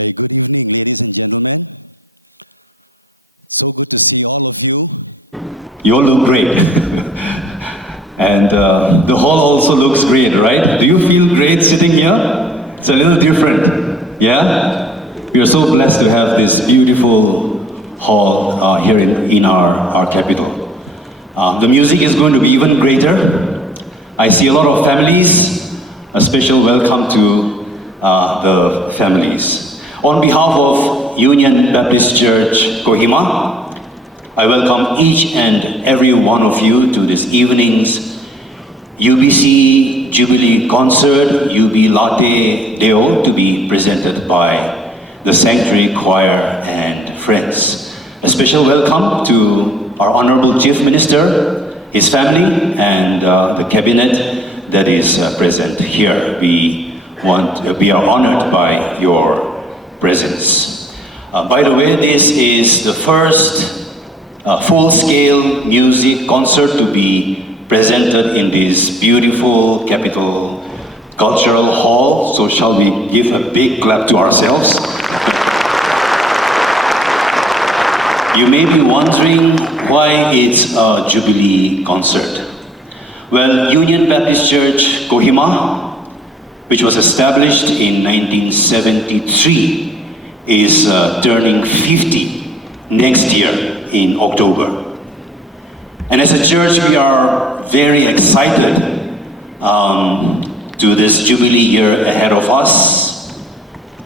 Good evening, ladies and gentlemen. So good to see all of you. You all look great. And the hall also looks great, right? Do you feel great sitting here? It's a little different, yeah? We are so blessed to have this beautiful hall here in our capital. The music is going to be even greater. I see a lot of families. A special welcome to the families. On behalf of Union Baptist Church, Kohima, I welcome each and every one of you to this evening's UBC Jubilee Concert, Jubilate Deo, to be presented by the Sanctuary Choir and friends. A special welcome to our Honorable Chief Minister, his family, and the cabinet that is present here. We are honored by your presence. By the way, this is the first full-scale music concert to be presented in this beautiful Capital Cultural Hall. So shall we give a big clap to ourselves? You may be wondering why it's a Jubilee concert. Well, Union Baptist Church, Kohima, which was established in 1973, is turning 50 next year in October. And as a church, we are very excited to this Jubilee year ahead of us.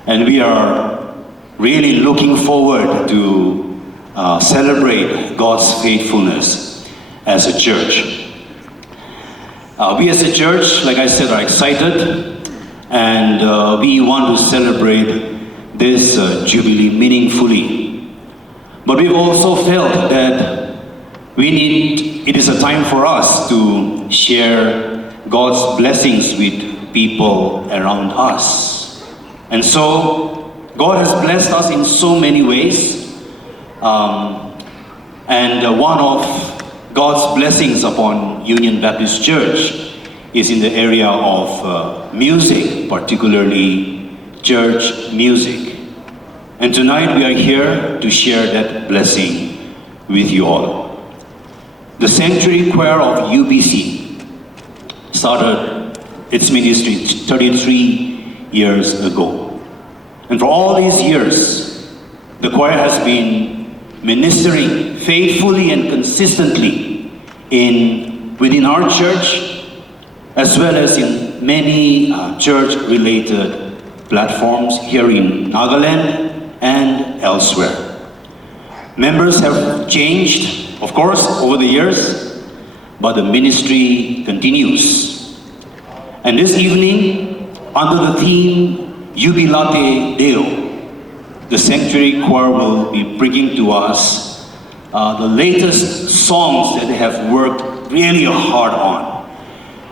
And we are really looking forward to celebrate God's faithfulness as a church. We as a church, like I said, are excited, and we want to celebrate this Jubilee meaningfully. But we've also felt that it is a time for us to share God's blessings with people around us. And so, God has blessed us in so many ways. And one of God's blessings upon Union Baptist Church is in the area of music, particularly church music. And tonight we are here to share that blessing with you all. The Sanctuary Choir of UBC started its ministry 33 years ago. And for all these years, the choir has been ministering faithfully and consistently within our church, as well as in many church-related platforms here in Nagaland and elsewhere. Members have changed, of course, over the years, but the ministry continues. And this evening, under the theme Jubilate Deo, the Sanctuary Choir will be bringing to us the latest songs that they have worked really hard on.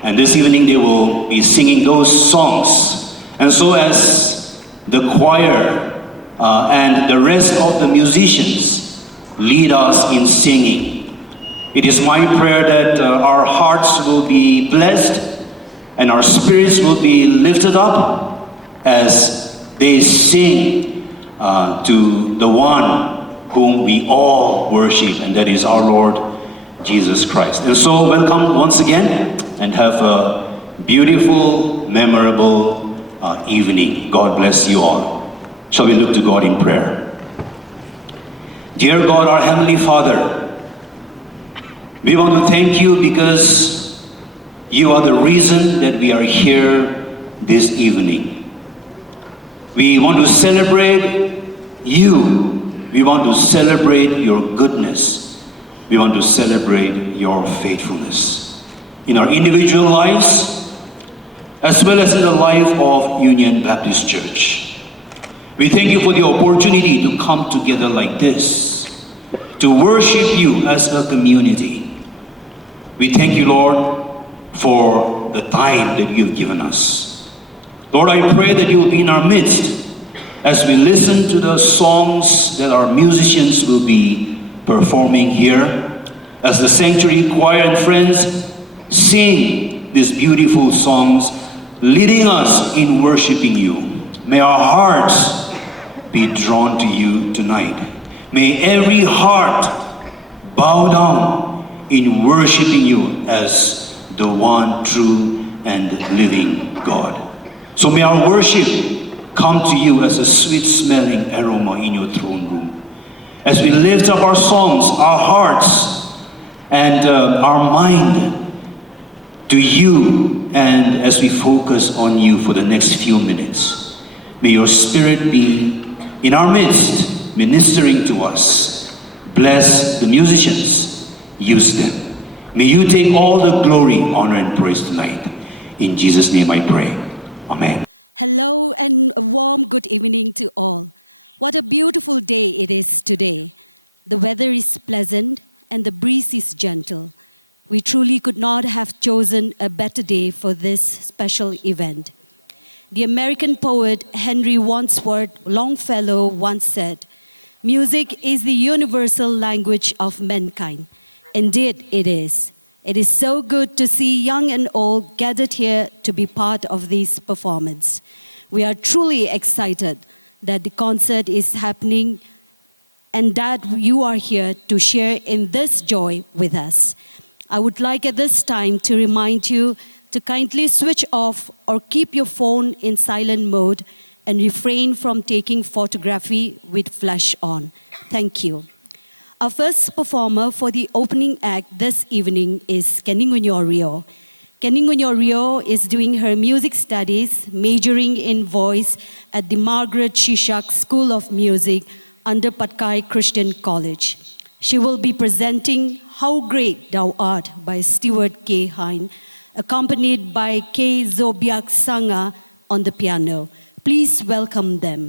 And this evening they will be singing those songs. And so as the choir and the rest of the musicians lead us in singing, it is my prayer that our hearts will be blessed and our spirits will be lifted up as they sing to the one whom we all worship, and that is our Lord Jesus Christ. And so welcome once again, and have a beautiful, memorable evening. God bless you all. Shall we look to God in prayer? Dear God, our Heavenly Father, we want to thank you because you are the reason that we are here this evening. We want to celebrate you. We want to celebrate your goodness. We want to celebrate your faithfulness in our individual lives, as well as in the life of Union Baptist Church. We thank you for the opportunity to come together like this, to worship you as a community. We thank you, Lord, for the time that you've given us. Lord, I pray that you will be in our midst as we listen to the songs that our musicians will be performing here, as the Sanctuary Choir and friends sing these beautiful songs, leading us in worshiping you. May our hearts be drawn to you tonight. May every heart bow down in worshiping you as the one true and living God. So may our worship come to you as a sweet-smelling aroma in your throne room. As we lift up our songs, our hearts, and our mind to you, and as we focus on you for the next few minutes, may your Spirit be in our midst, ministering to us. Bless the musicians, use them. May you take all the glory, honor, and praise tonight. In Jesus' name I pray. Amen. Hello and a warm good evening to all. What a beautiful day it is today. The weather is pleasant and the breeze is gentle. We truly could not have chosen a better day for this special event. The American poet Henry Wadsworth Longfellow once said, "Music is the universal language of humanity." Indeed, it is. It is so good to see young and old gathered here to be part of this performance. We are truly excited that the concert is happening and that you are here to share in this joy with us. I would like at this time to remind you to kindly switch off or keep your phone in silent mode and refrain from taking photography with flash on. Thank you. Our first performer for the opening act this evening is Kohima. Kohima is doing her music studies, majoring in voice at the Margaret Shisha School of Music under Patna Christian College. She will be presenting her breakthrough art in a state curriculum, accompanied by King Zubiat Sala on the piano. Please welcome them.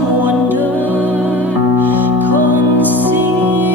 Wonder, conceal.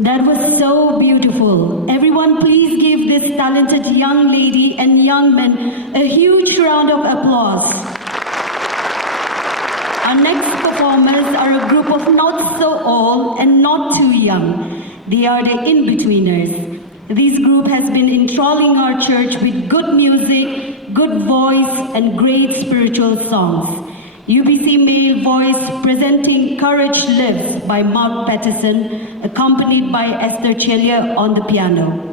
That was so beautiful. Everyone, please give this talented young lady and young man a huge round of applause. Our next performers are a group of not so old and not too young. They are the in-betweeners. This group has been enthralling our church with good music, good voice, and great spiritual songs. UBC Male Voice presenting Courage Lives by Mark Patterson, accompanied by Esther Chelia on the piano.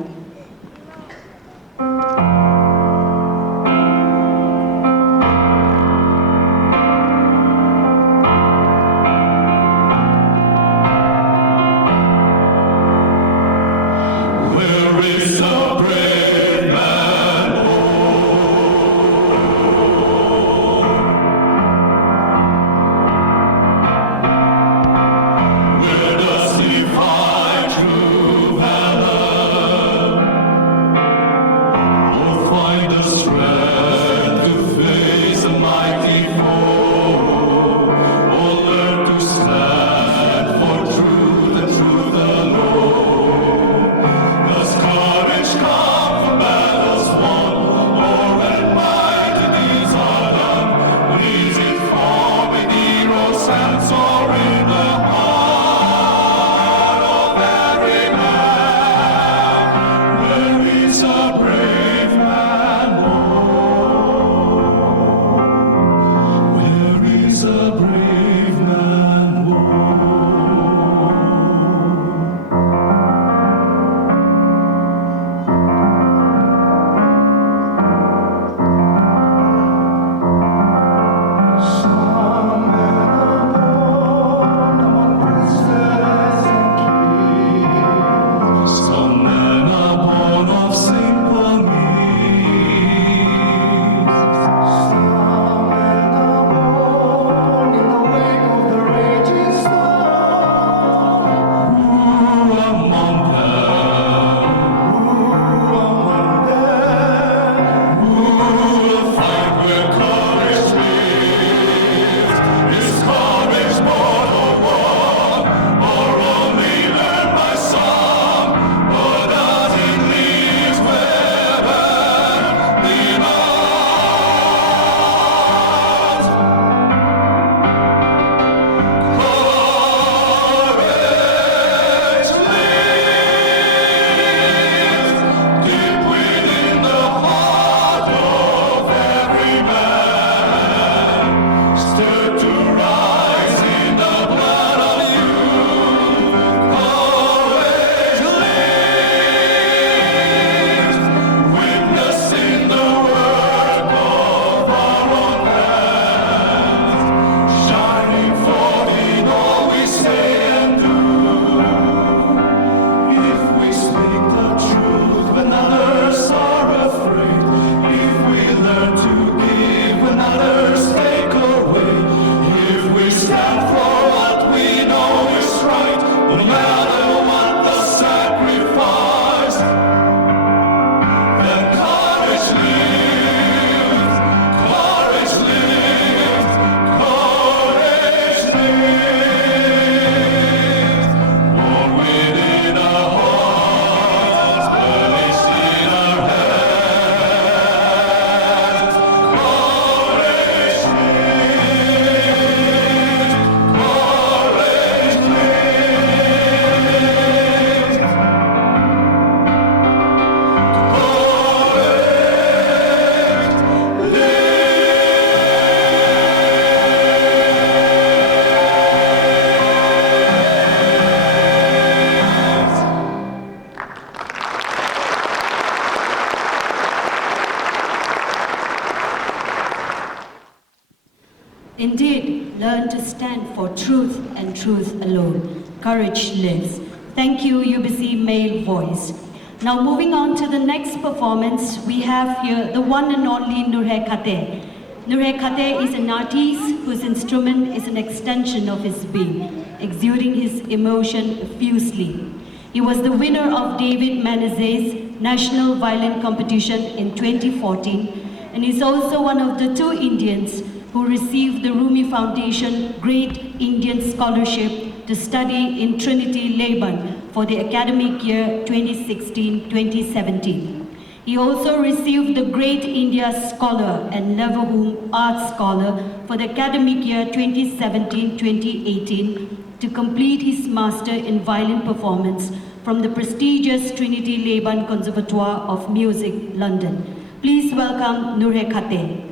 Indeed, learn to stand for truth and truth alone. Courage lives. Thank you, UBC Male Voice. Now moving on to the next performance, we have here the one and only Nurhe Khate. Nurhe Khate is an artist whose instrument is an extension of his being, exuding his emotion effusively. He was the winner of David Maniz's National Violin Competition in 2014, and is also one of the 2 Indians who received the Rumi Foundation Great Indian Scholarship to study in Trinity, Lebanon for the academic year 2016-2017. He also received the Great India Scholar and Leverhulme Arts Scholar for the academic year 2017-2018 to complete his Master in Violin Performance from the prestigious Trinity Laban Conservatoire of Music, London. Please welcome Nure Khateh.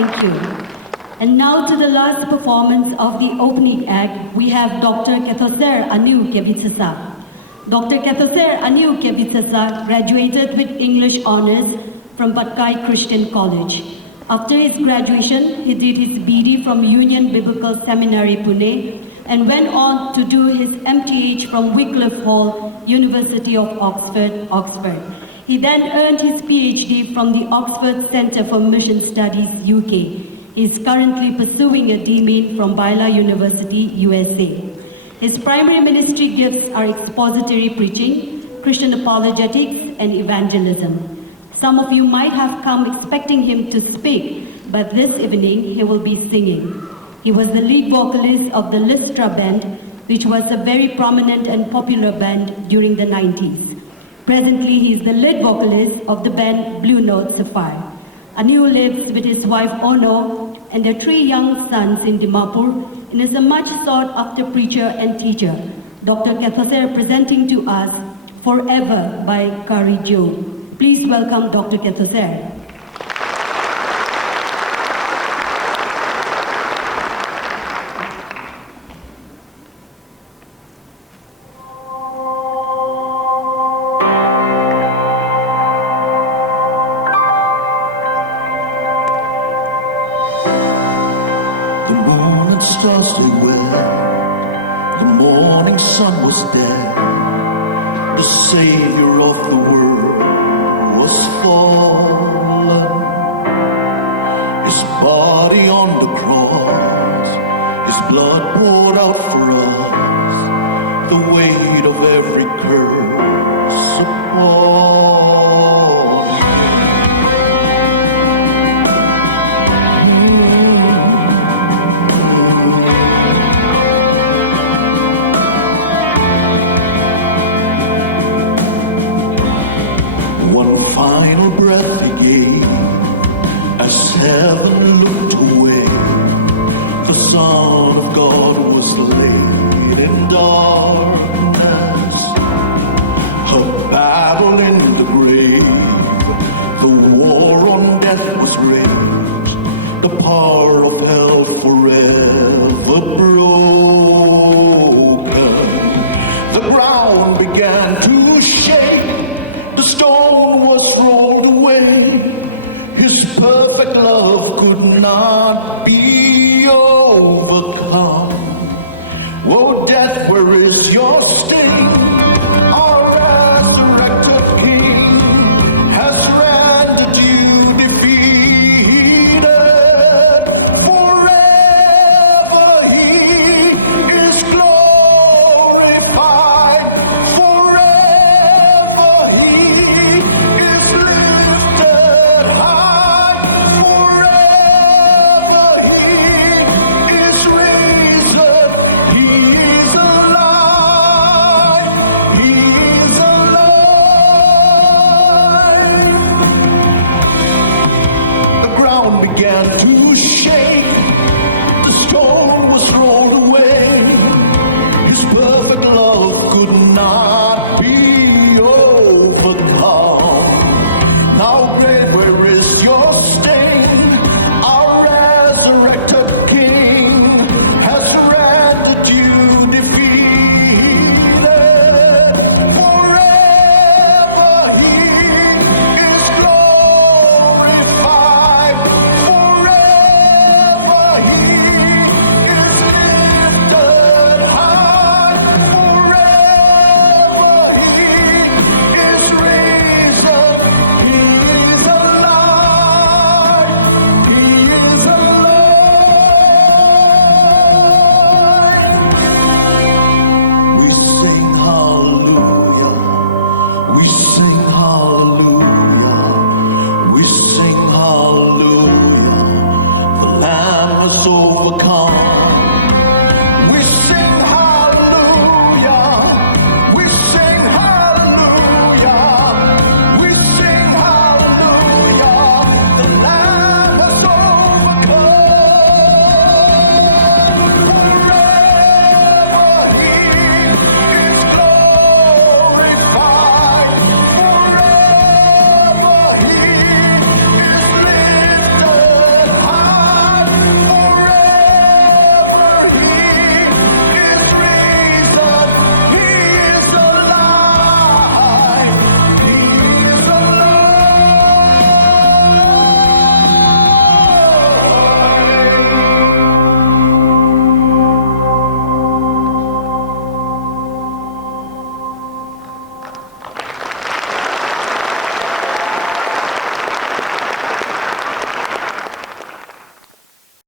Thank you. And now to the last performance of the opening act, we have Dr. Kethoser Anu Kebitsasa. Dr. Kethoser Anu Kebitsasa graduated with English Honours from Patkai Christian College. After his graduation, he did his BD from Union Biblical Seminary, Pune, and went on to do his MTH from Wycliffe Hall, University of Oxford, Oxford. He then earned his PhD from the Oxford Centre for Mission Studies, UK. He is currently pursuing a DMin from Baylor University, USA. His primary ministry gifts are expository preaching, Christian apologetics, and evangelism. Some of you might have come expecting him to speak, but this evening he will be singing. He was the lead vocalist of the Lystra Band, which was a very prominent and popular band during the 90s. Presently, he is the lead vocalist of the band Blue Note Sapphire. Anu lives with his wife Ono and their 3 young sons in Dimapur and is a much sought-after preacher and teacher. Dr. Kethoser presenting to us Forever by Kari Jo. Please welcome Dr. Kethoser. The moon and stars they were, the morning sun was dead, the Savior of the world was fallen. His body on the cross, His blood poured out for us, the weight of every curse